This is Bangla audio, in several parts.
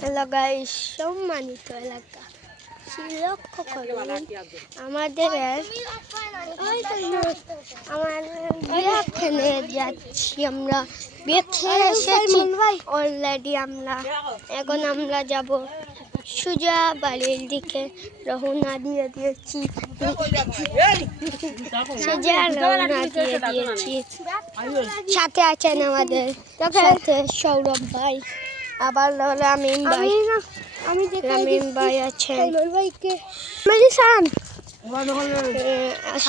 হ্যালো গাইস, সম্মানিত এলাকা লক্ষ্য করুন আমাদের বিয়েখানে যাচ্ছি আমরা। বিয়ে খেয়ে এসেছি অলরেডি আমরা। এখন আমরা যাব সুজা বাড়ির দিকে রওনা দিয়ে দিয়েছি। সাথে আছেন আমাদের সাথে সৌরভ ভাই, আবার রামিম ভাই, রামিম ভাই আছেন,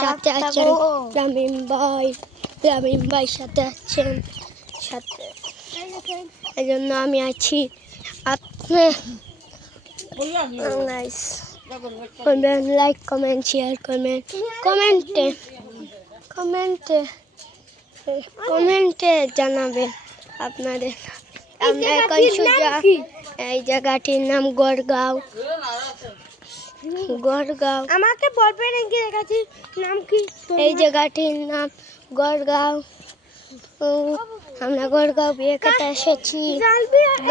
সাথে আছেন রামিম ভাই সাথে আছেন সাথে। এই জন্য আমি আছি। আপনি লাইক কমেন্ট শেয়ার করবেন, কমেন্টে জানাবেন আপনাদের। আমরা এখন সোজা এই জায়গাটির নাম গড়গাঁও। আমাকে বলবেন নাম কি? এই জায়গাটির নাম গড়গাঁও। আমরা গড়গাঁও বিয়ে খেতে এসেছি।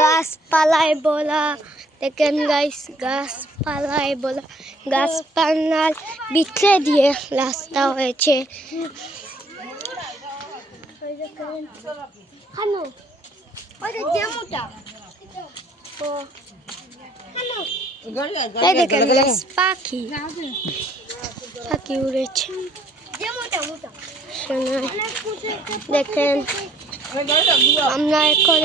গাছপালায় বলা, দেখেন গাইস, গাছপালায় বলা, গাছপালার ভিতরে দিয়ে রাস্তা হয়েছে। পাখি উড়েছে দেখেন। আমরা এখন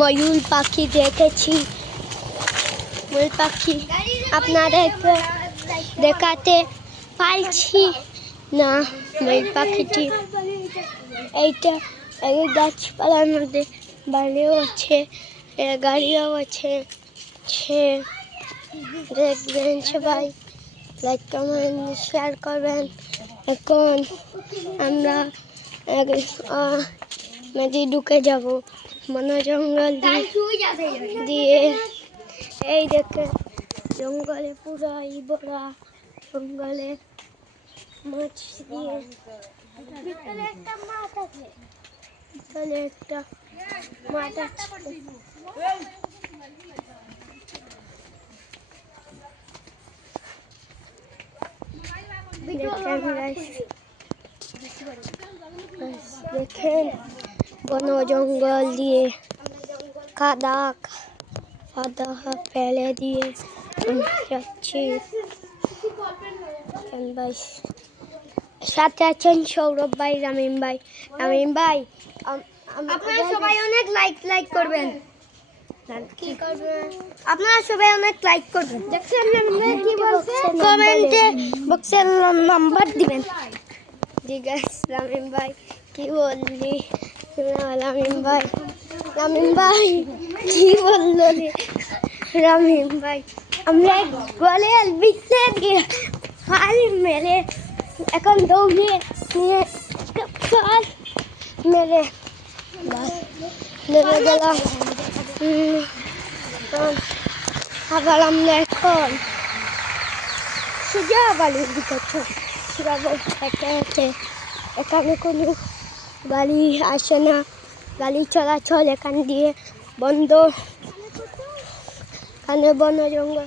ময়ূর পাখি দেখেছি। ময়ূর পাখি আপনাদেরকে দেখাতে পারছি না। ময়ূর পাখিটি এইটা এই গাছপালার মধ্যে বাড়িও আছে, গাড়িও আছে। দেখবেন সবাই, লাইক কমেন্ট শেয়ার করবেন। এখন আমরা নদী ঢুকে যাব বন জঙ্গল দিয়ে। এই দেখে জঙ্গলে পুরাই বড়া, জঙ্গলে মাছ দিয়ে একটা মাঠ আছে। দেখেন বন জঙ্গল দিয়ে কাদা ফেলে দিয়ে যাচ্ছি। সাথে আছেন সৌরভ ভাই, রামিম ভাই। আপনারা সবাই অনেক লাইক করবেন। কি করবেন? আপনারা সবাই অনেক লাইক করবেন। দেখছেন কমেন্টে বক্সের নাম্বার দিবেন। জি গাইস, রামিম ভাই কি বললি? রামিম ভাই কি বললো রে? রামিম ভাই আমরা গলের ভিতরে দিয়ে ফাল মেরে এখন দৌড়িয়ে নিয়ে ফাল মেরে গেলাম। আবার আমরা এখন সোজা বাড়ির দিকে যাবো। এখানে কোনো গাড়ি আসে না, গাড়ি চলাচল এখান দিয়ে বন্ধ। এখানে বন জঙ্গল।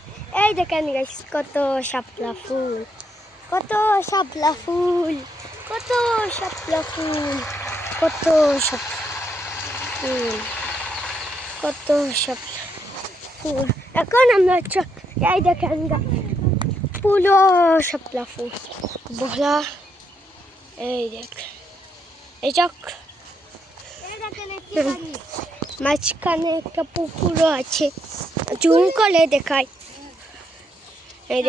এই দেখেন গাইস, কত শাপলা ফুল, কত শাপলা ফুল। এখন আমরা এই দেখেন পুরো শাপলা ফুল বলা। এই দেখ, এই মাঝখানে একটা পুকুরও আছে, জুম করে দেখায়। এই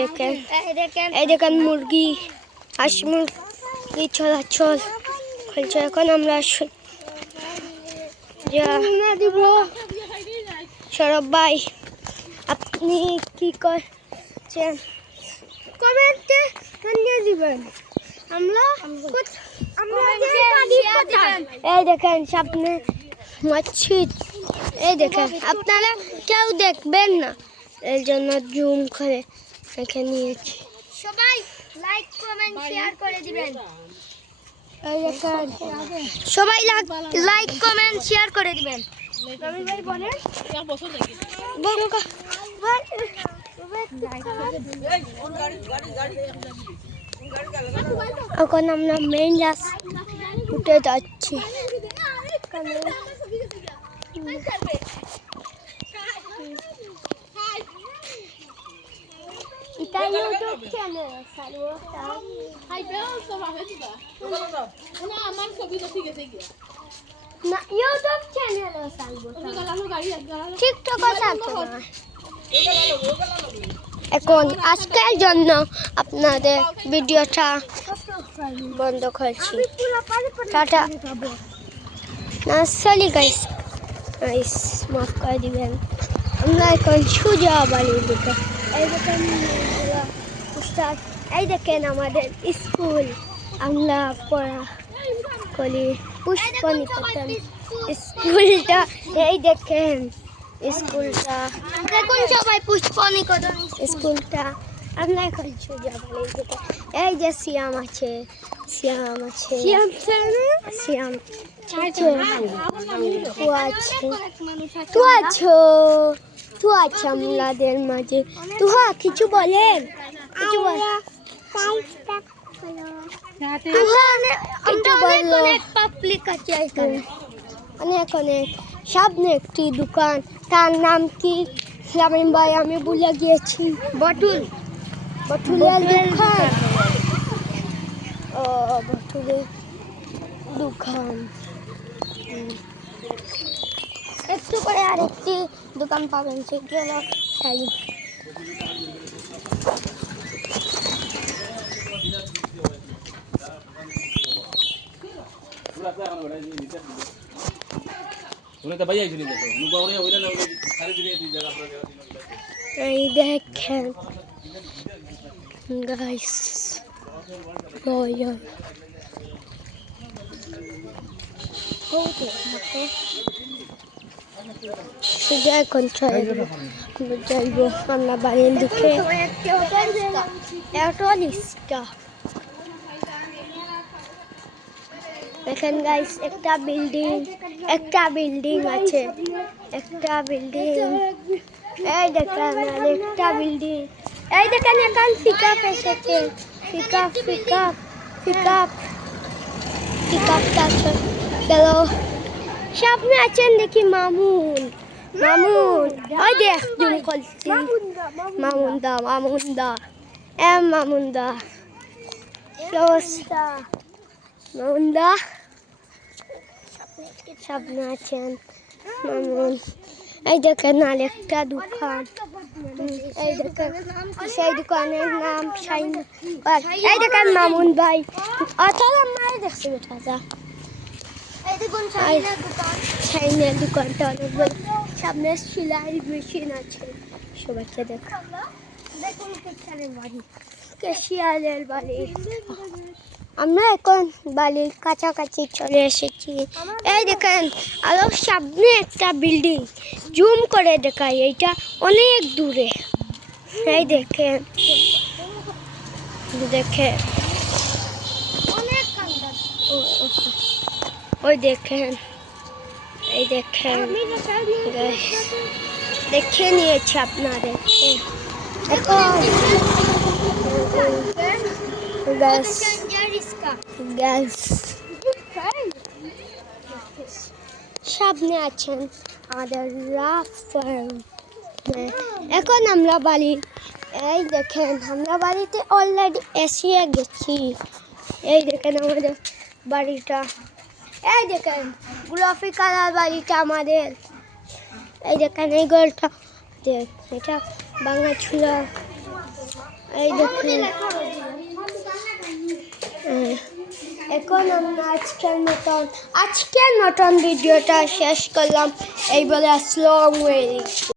দেখেন মুরগি, হাঁস মুরগি চলাচল করছে। এখন আমরা সৌরভ ভাই আপনি কি করছেন? কমেন্টে জানিয়ে দিবেন। এই দেখেন সামনে মসজিদ। এই দেখেন, আপনারা কেউ দেখবেন না, এর জন্য জুম করে রেখে নিয়েছি। সবাই লাইক কমেন্ট শেয়ার করে দিবেন। এই দেখেন সবাই লাইক কমেন্ট শেয়ার করে দিবেন। আমি ভাই বলে এক বছর দেখি এখন আমরা মেইন রাস্তা উঠে যাচ্ছি। এটা ইউটিউব চ্যানেল আমার ছবি তো ঠিক আছে না ইউটিউব চ্যানেল টিকটক এখন আজকের জন্য আপনাদের ভিডিওটা বন্ধ করছি। টাটা না সরি গাইস গাইস মাফ করে দিবেন। আমরা এখন সুজা বাড়ির দিকে এই দেখেন উস্তাদ এই দেখেন আমাদের স্কুল আমরা পড়া করি পুষ্পনিকেতন স্কুলটা এই দেখেন স্কুলটা দেখুন সবাই পুষ্পনিকেতন স্কুলটা আমরা এখন সুজা বাড়ির দিকে এই যে শ্যাম আছে শ্যাম আছে শ্যাম তুই আছো আমাদের মাঝে তুহা কিছু বলেন কিছু বল অনেক অনেক সামনে একটি দোকান তার নাম কি শামীম ভাই আমি ভুলে গিয়েছি বটুলের দোকান ও বটুলের দোকান একটু করে আরেকটি দোকান পাবেন সেটি হলো শাড়ি এই দেখেন গাইস শুধু এখন যাইব আমরা বাড়ির দিকে দেখেন গাইস একটা বিল্ডিং আছে একটা বিল্ডিং এই দেখেন আরেকটা বিল্ডিং এই দেখেন এখন পিকআপ এসেছে পিকআপটা গেল সামনে আছেন দেখি মামুন ওই দেখ জুম করছি মামুনদা মামুনদা মামুনদা সামনে আছেন মামুন এই দেখেন আরেকটা দোকান এই দেখেন সেই দোকানের নাম শাইন এই দেখেন মামুন ভাই অথবা মারে দেখছি বেটা শাইনের দোকানটা অনেক বড় সামনে সেলাই মেশিন আছে সবাইকে দেখুন কেশিয়ারের বাড়ি আমরা এখন বাড়ির কাছাকাছি চলে এসেছি এই দেখেন আরো সামনে একটা বিল্ডিং জুম করে দেখাই এইটা অনেক দূরে এই দেখেন ওই দেখেন এই দেখেন দেখে নিয়েছি আপনাদেরকে এখন গ্যাস সামনে আছেন আমাদের রাফ ফার্ম এখন আমরা বাড়ি এই দেখেন আমরা বাড়িতে অলরেডি এসে গেছি এই দেখেন আমাদের বাড়িটা এই দেখেন গোলাপি কালার বাড়িটা আমাদের এই দেখেন এই ঘরটা দেখ এটা বাংলা ছিল এই দেখেন এখন আমরা আজকের মতন ভিডিওটা শেষ করলাম এই বলে আসসালামু আলাইকুম।